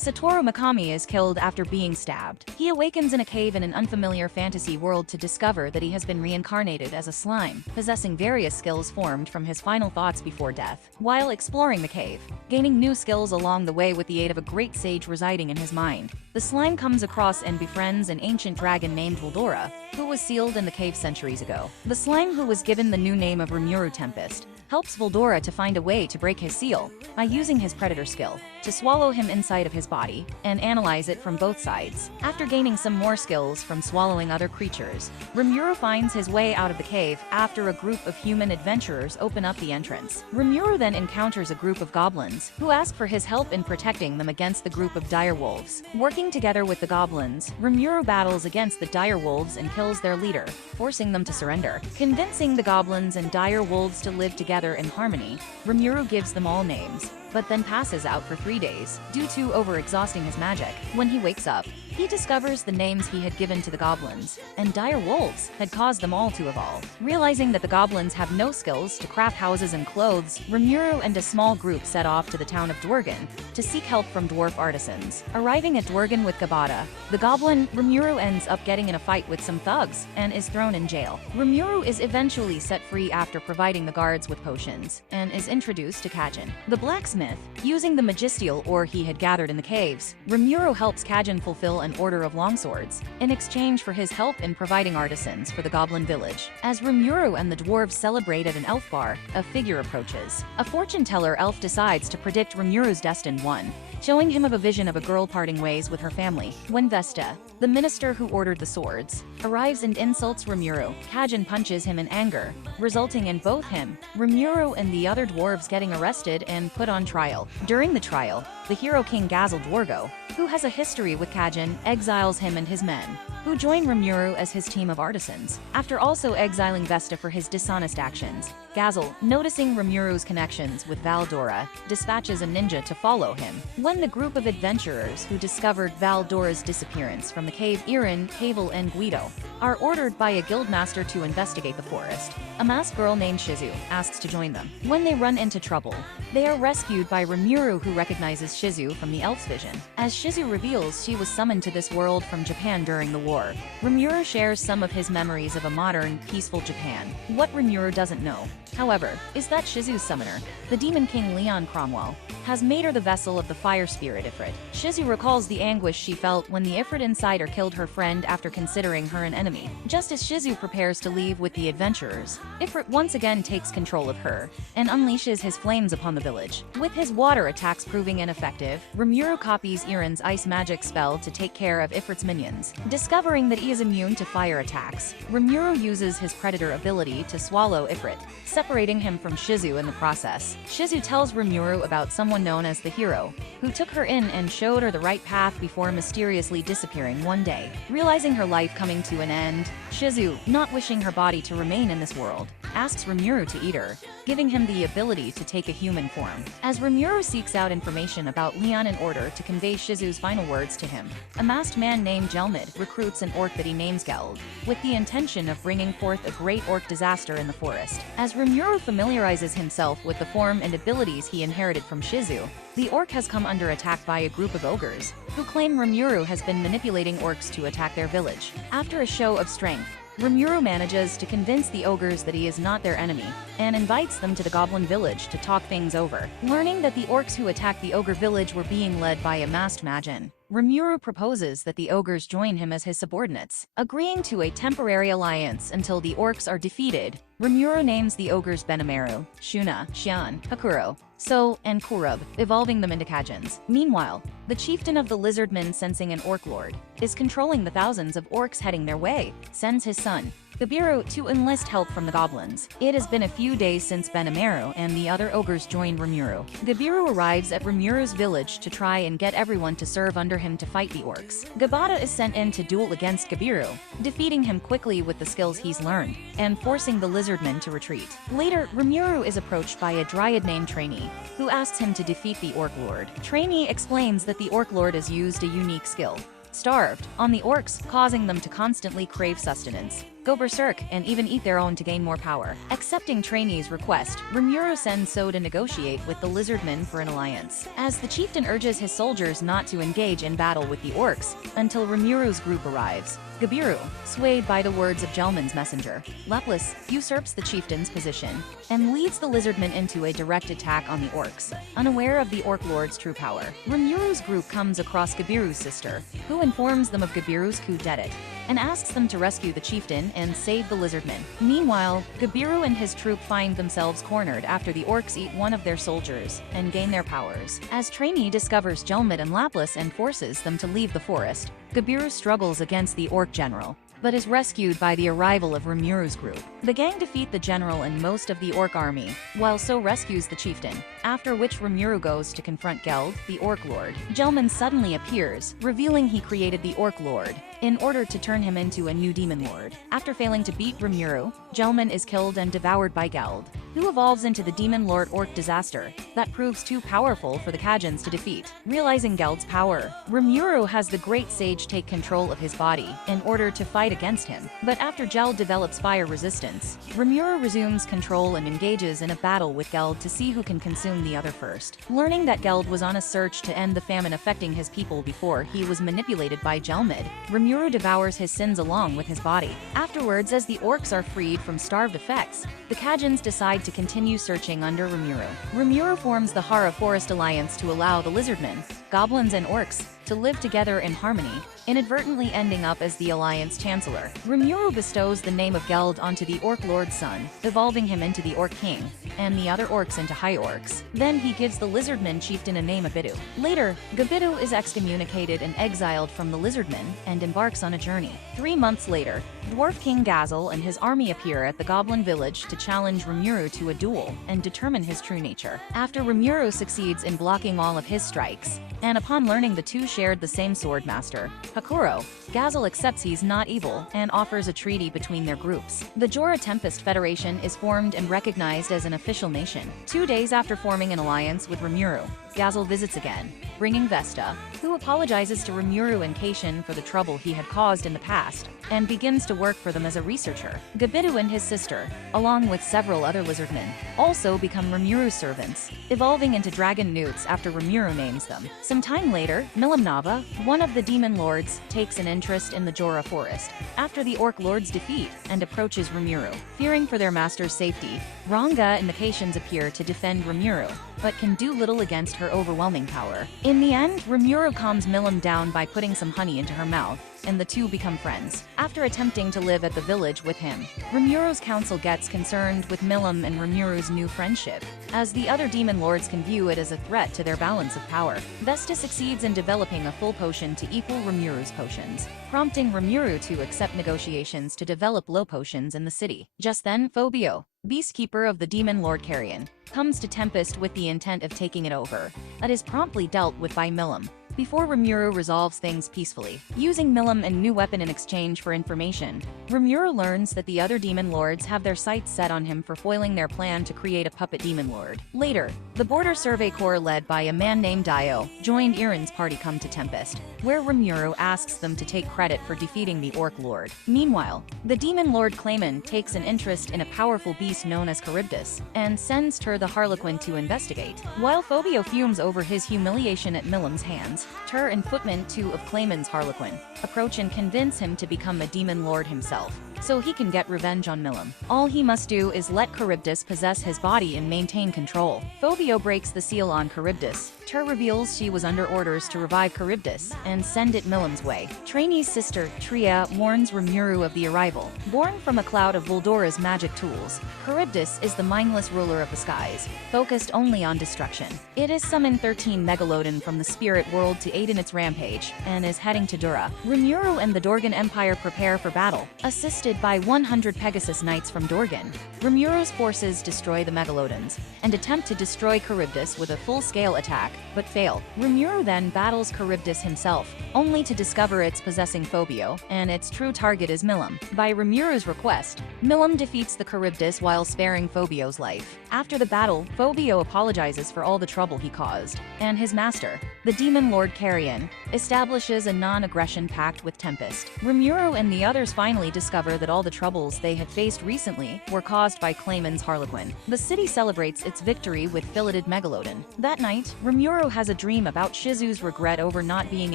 Satoru Mikami is killed after being stabbed. He awakens in a cave in an unfamiliar fantasy world to discover that he has been reincarnated as a slime, possessing various skills formed from his final thoughts before death. While exploring the cave, gaining new skills along the way with the aid of a great sage residing in his mind, the slime comes across and befriends an ancient dragon named Veldora, who was sealed in the cave centuries ago. The slime, who was given the new name of Rimuru Tempest, helps Veldora to find a way to break his seal by using his predator skill to swallow him inside of his body and analyze it from both sides. After gaining some more skills from swallowing other creatures, Rimuru finds his way out of the cave after a group of human adventurers open up the entrance. Rimuru then encounters a group of goblins who ask for his help in protecting them against the group of dire wolves. Working together with the goblins, Rimuru battles against the dire wolves and kills their leader, forcing them to surrender. Convincing the goblins and dire wolves to live together in harmony, Rimuru gives them all names, but then passes out for 3 days due to overexhausting his magic. When he wakes up, he discovers the names he had given to the goblins and dire wolves had caused them all to evolve. Realizing that the goblins have no skills to craft houses and clothes, Rimuru and a small group set off to the town of Dworgen to seek help from dwarf artisans. Arriving at Dworgen with Gabata, the goblin, Rimuru ends up getting in a fight with some thugs and is thrown in jail. Rimuru is eventually set free after providing the guards with potions and is introduced to Kajin, the blacksmith. Using the magisteel ore he had gathered in the caves, Rimuru helps Kajin fulfill an order of longswords in exchange for his help in providing artisans for the goblin village. As Rimuru and the dwarves celebrate at an elf bar, a figure approaches. A fortune teller elf decides to predict Rimuru's destined one, showing him of a vision of a girl parting ways with her family. When Vesta, the minister who ordered the swords, arrives and insults Rimuru, Kajin punches him in anger, resulting in both him, Rimuru and the other dwarves getting arrested and put on trial. During the trial, the hero King Gazel Dwargo, who has a history with Kajin, exiles him and his men, who join Rimuru as his team of artisans. After also exiling Vesta for his dishonest actions, Gazel, noticing Rimuru's connections with Veldora, dispatches a ninja to follow him. When the group of adventurers who discovered Veldora's disappearance from the cave Irin, Pavel, and Guido are ordered by a guildmaster to investigate the forest, a masked girl named Shizu asks to join them. When they run into trouble, they are rescued by Rimuru, who recognizes Shizu from the elf's vision. As Shizu reveals she was summoned to this world from Japan during the war, Rimuru shares some of his memories of a modern, peaceful Japan. What Rimuru doesn't know, however, is that Shizu's summoner, the Demon King Leon Cromwell, has made her the vessel of the fire spirit Ifrit. Shizu recalls the anguish she felt when the Ifrit inside her killed her friend after considering her an enemy. Just as Shizu prepares to leave with the adventurers, Ifrit once again takes control of her and unleashes his flames upon the village. With his water attacks proving ineffective, Rimuru copies Irin's ice magic spell to take care of Ifrit's minions. Discovering that he is immune to fire attacks, Rimuru uses his predator ability to swallow Ifrit, separating him from Shizu in the process. Shizu tells Rimuru about someone known as the hero, who took her in and showed her the right path before mysteriously disappearing one day. Realizing her life coming to an end, Shizu, not wishing her body to remain in this world, asks Rimuru to eat her, giving him the ability to take a human form. As Rimuru seeks out information about Leon in order to convey Shizu's final words to him, a masked man named Jelmid recruits an orc that he names Geld, with the intention of bringing forth a great orc disaster in the forest. As Rimuru familiarizes himself with the form and abilities he inherited from Shizu, the orc has come under attack by a group of ogres, who claim Rimuru has been manipulating orcs to attack their village. After a show of strength, Rimuru manages to convince the ogres that he is not their enemy, and invites them to the goblin village to talk things over. Learning that the orcs who attacked the ogre village were being led by a masked magician, Rimuru proposes that the ogres join him as his subordinates. Agreeing to a temporary alliance until the orcs are defeated, Rimuru names the ogres Benimaru, Shuna, Xian, Hakuro, So, and Kurub, evolving them into Kajins. Meanwhile, the chieftain of the lizardmen, sensing an orc lord is controlling the thousands of orcs heading their way, sends his son, Gabiru, to enlist help from the goblins. It has been a few days since Benimaru and the other ogres joined Rimuru. Gabiru arrives at Rimuru's village to try and get everyone to serve under him to fight the orcs. Gabata is sent in to duel against Gabiru, defeating him quickly with the skills he's learned, and forcing the lizardmen to retreat. Later, Rimuru is approached by a dryad named Trainee, who asks him to defeat the orc lord. Trainee explains that the orc lord has used a unique skill, Starved, on the orcs, causing them to constantly crave sustenance. go berserk, and even eat their own to gain more power. Accepting Trainee's request, Rimuru sends So to negotiate with the lizardmen for an alliance, as the chieftain urges his soldiers not to engage in battle with the orcs until Rimuru's group arrives. Gabiru, swayed by the words of Gelman's messenger, Laplace usurps the chieftain's position and leads the lizardmen into a direct attack on the orcs. Unaware of the orc lord's true power, Rimuru's group comes across Gabiru's sister, who informs them of Gabiru's coup d'etat and asks them to rescue the chieftain and save the lizardmen. Meanwhile, Gabiru and his troop find themselves cornered after the orcs eat one of their soldiers and gain their powers. As Trainee discovers Gelmid and Laplace and forces them to leave the forest, Gabiru struggles against the orc general, but is rescued by the arrival of Rimuru's group. The gang defeat the general and most of the orc army, while So rescues the chieftain, after which Rimuru goes to confront Geld, the orc lord. Gelman suddenly appears, revealing he created the orc lord in order to turn him into a new demon lord. After failing to beat Rimuru, Gelman is killed and devoured by Geld, who evolves into the demon lord orc disaster that proves too powerful for the Kajans to defeat. Realizing Geld's power, Rimuru has the great sage take control of his body in order to fight against him. But after Geld develops fire resistance, Rimuru resumes control and engages in a battle with Geld to see who can consume the other first. Learning that Geld was on a search to end the famine affecting his people before he was manipulated by Gelmid, Rimuru devours his sins along with his body. Afterwards, as the orcs are freed from starved effects, the Kajans decide to continue searching under Rimuru. Rimuru forms the Hara Forest Alliance to allow the lizardmen, goblins and orcs to live together in harmony, inadvertently ending up as the Alliance Chancellor. Rimuru bestows the name of Geld onto the Orc Lord's son, evolving him into the Orc King, and the other orcs into High Orcs. Then he gives the Lizardman chieftain a name Abidu. Later, Gabidu is excommunicated and exiled from the Lizardmen and embarks on a journey. 3 months later, Dwarf King Gazel and his army appear at the Goblin village to challenge Rimuru to a duel and determine his true nature. After Rimuru succeeds in blocking all of his strikes, and upon learning the two shared the same sword master, Hakuro, Gazel accepts he's not evil and offers a treaty between their groups. The Jora Tempest Federation is formed and recognized as an official nation. 2 days after forming an alliance with Rimuru, Gazel visits again, bringing Vesta, who apologizes to Rimuru and Kaishin for the trouble he had caused in the past, and begins to work for them as a researcher. Gabidu and his sister, along with several other lizardmen, also become Rimuru's servants, evolving into dragon newts after Rimuru names them. Some time later, Milimnava, one of the demon lords, takes an interest in the Jora forest after the orc lord's defeat and approaches Rimuru. Fearing for their master's safety, Ranga and the Kaishans appear to defend Rimuru, but can do little against her overwhelming power. In the end, Rimuru calms Milim down by putting some honey into her mouth, and the two become friends. After attempting to live at the village with him, Rimuru's council gets concerned with Milim and Rimuru's new friendship, as the other demon lords can view it as a threat to their balance of power. Vesta succeeds in developing a full potion to equal Rimuru's potions, prompting Rimuru to accept negotiations to develop low potions in the city. Just then, Phobio, Beastkeeper of the Demon Lord Carrion, comes to Tempest with the intent of taking it over, but is promptly dealt with by Milim, before Rimuru resolves things peacefully. Using Milim and new weapon in exchange for information, Rimuru learns that the other demon lords have their sights set on him for foiling their plan to create a puppet demon lord. Later, the Border Survey Corps led by a man named Dio joined Irin's party come to Tempest, where Rimuru asks them to take credit for defeating the Orc Lord. Meanwhile, the demon lord Clayman takes an interest in a powerful beast known as Charybdis, and sends Tur the Harlequin to investigate. While Phobio fumes over his humiliation at Milim's hands, Tur and Footman, two of Clayman's Harlequin, approach and convince him to become a demon lord himself, so he can get revenge on Milim. All he must do is let Charybdis possess his body and maintain control. Phobio breaks the seal on Charybdis. Tur reveals she was under orders to revive Charybdis and send it Milim's way. Trainee's sister, Tria, warns Rimuru of the arrival. Born from a cloud of Veldora's magic tools, Charybdis is the mindless ruler of the skies, focused only on destruction. It has summoned 13 Megalodon from the spirit world to aid in its rampage, and is heading to Dura. Rimuru and the Dorgan Empire prepare for battle, assisted by 100 Pegasus Knights from Dorgan. Rimuru's forces destroy the Megalodons, and attempt to destroy Charybdis with a full-scale attack, but fail. Rimuru then battles Charybdis himself, only to discover it's possessing Phobio, and its true target is Milim. By Rimuru's request, Milim defeats the Charybdis while sparing Phobio's life. After the battle, Phobio apologizes for all the trouble he caused, and his master, the demon lord Carrion, establishes a non-aggression pact with Tempest. Rimuru and the others finally discover that all the troubles they had faced recently were caused by Clayman's Harlequin. The city celebrates its victory with filleted megalodon. That night, Rimuru has a dream about Shizu's regret over not being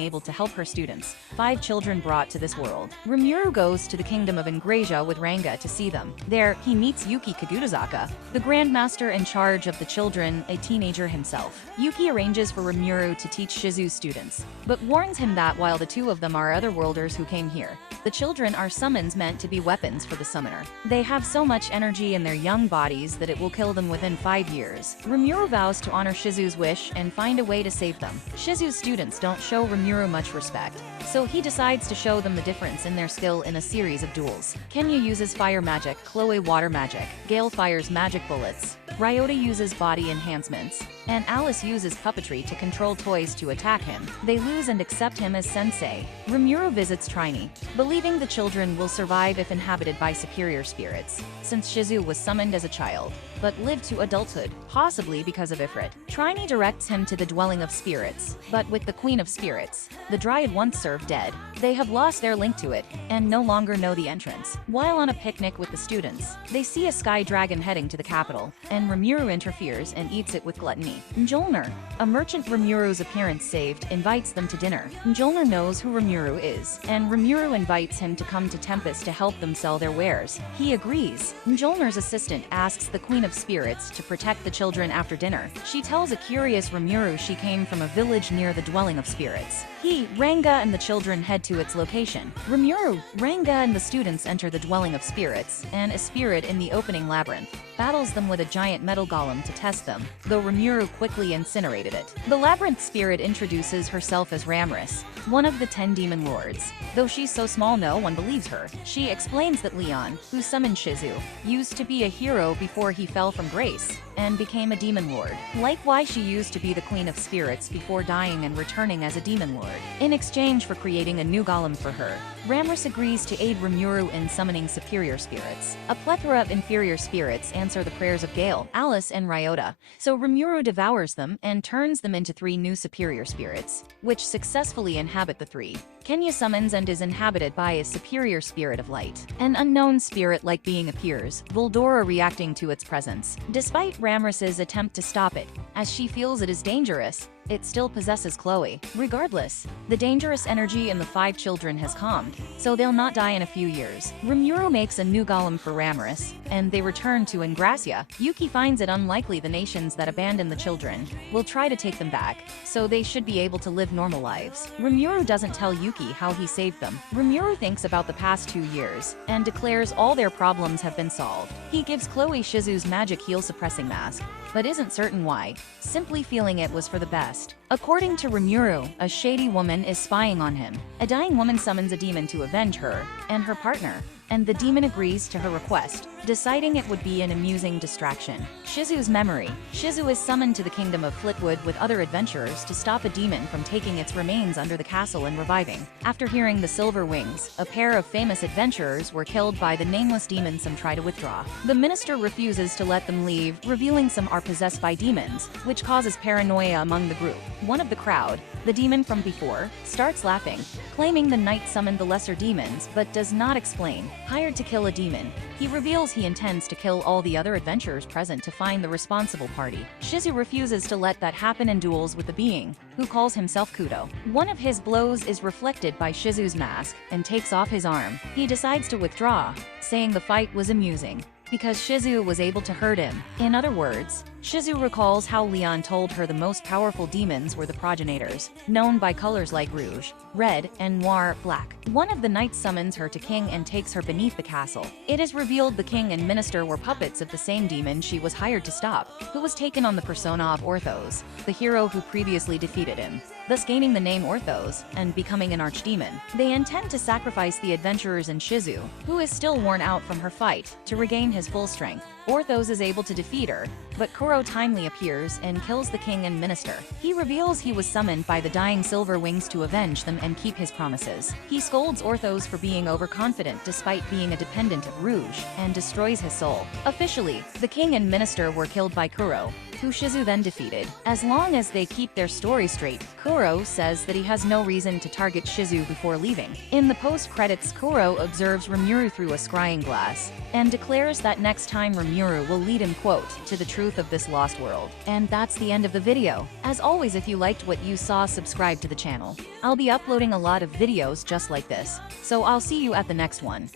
able to help her students, 5 children brought to this world. Rimuru goes to the kingdom of Ingrasia with Ranga to see them. There, he meets Yuki Kagutazaka, the grandmaster in charge of the children, a teenager himself. Yuki arranges for Rimuru to teach Shizu's students, but warns him that while the 2 of them are otherworlders who came here, the children are summons meant to be weapons for the summoner. They have so much energy in their young bodies that it will kill them within 5 years. Rimuru vows to honor Shizu's wish and find a way to save them. Shizu's students don't show Rimuru much respect, so he decides to show them the difference in their skill in a series of duels. Kenya uses fire magic, Chloe water magic, Gale fires magic bullets, Ryota uses body enhancements, and Alice uses puppetry to control toys to attack him. They lose and accept him as sensei. Rimuru visits Trini, believing the children will survive if inhabited by superior spirits, since Shizu was summoned as a child, but lived to adulthood, possibly because of Ifrit. Trini directs him to the dwelling of spirits, but with the Queen of Spirits, the Dryad once served dead, they have lost their link to it, and no longer know the entrance. While on a picnic with the students, they see a sky dragon heading to the capital, and Rimuru interferes and eats it with gluttony. Njolnir, a merchant Rimuru's appearance saved, invites them to dinner. Njolnir knows who Rimuru is, and Rimuru invites him to come to Tempest to help them sell their wares. He agrees. Njolnir's assistant asks the Queen of Spirits to protect the children after dinner. She tells a curious Rimuru she came from a village near the dwelling of spirits. He, Ranga and the children head to its location. Rimuru, Ranga and the students enter the dwelling of spirits, and a spirit in the opening labyrinth battles them with a giant metal golem to test them, though Rimuru quickly incinerated it. The labyrinth spirit introduces herself as Ramris, one of the 10 demon lords. Though she's so small no one believes her. She explains that Leon, who summoned Shizu, used to be a hero before he fell from grace, and became a demon lord. Likewise, she used to be the Queen of Spirits before dying and returning as a demon lord. In exchange for creating a new golem for her, Ramris agrees to aid Rimuru in summoning superior spirits. A plethora of inferior spirits answer the prayers of Gale, Alice, and Ryota, so Rimuru devours them and turns them into 3 new superior spirits, which successfully inhabit the 3. Kenya summons and is inhabited by a superior spirit of light. An unknown spirit-like being appears, Veldora reacting to its presence. Despite Ramris's attempt to stop it, as she feels it is dangerous, it still possesses Chloe. Regardless, the dangerous energy in the 5 children has calmed, so they'll not die in a few years. Rimuru makes a new golem for Ramris, and they return to Ingrasia. Yuki finds it unlikely the nations that abandon the children will try to take them back, so they should be able to live normal lives. Rimuru doesn't tell Yuki how he saved them. Rimuru thinks about the past 2 years, and declares all their problems have been solved. He gives Chloe Shizu's magic heal-suppressing mask, but isn't certain why, simply feeling it was for the best. According to Rimuru, a shady woman is spying on him. A dying woman summons a demon to avenge her and her partner, and the demon agrees to her request, deciding it would be an amusing distraction. Shizu's memory. Shizu is summoned to the kingdom of Flitwood with other adventurers to stop a demon from taking its remains under the castle and reviving. After hearing the Silver Wings, a pair of famous adventurers were killed by the nameless demon. Some try to withdraw. The minister refuses to let them leave, revealing some are possessed by demons, which causes paranoia among the group. One of the crowd, the demon from before, starts laughing, claiming the knight summoned the lesser demons, but does not explain. Hired to kill a demon, he reveals he intends to kill all the other adventurers present to find the responsible party. Shizu refuses to let that happen and duels with the being, who calls himself Kudo. One of his blows is reflected by Shizu's mask and takes off his arm. He decides to withdraw, saying the fight was amusing because Shizu was able to hurt him. In other words, Shizu recalls how Leon told her the most powerful demons were the progenitors, known by colors like rouge, red, and noir, black. One of the knights summons her to King and takes her beneath the castle. It is revealed the king and minister were puppets of the same demon she was hired to stop, who was taken on the persona of Orthos, the hero who previously defeated him, thus gaining the name Orthos and becoming an archdemon. They intend to sacrifice the adventurers and Shizu, who is still worn out from her fight, to regain his full strength. Orthos is able to defeat her, but Kuro timely appears and kills the king and minister. He reveals he was summoned by the dying Silver Wings to avenge them and keep his promises. He scolds Orthos for being overconfident despite being a dependent of Rouge, and destroys his soul. Officially, the king and minister were killed by Kuro, who Shizu then defeated. As long as they keep their story straight, Kuro says that he has no reason to target Shizu before leaving. In the post-credits, Kuro observes Rimuru through a scrying glass, and declares that next time Rimuru will lead him, quote, to the truth of this lost world. And that's the end of the video. As always, if you liked what you saw, subscribe to the channel. I'll be uploading a lot of videos just like this, so I'll see you at the next one.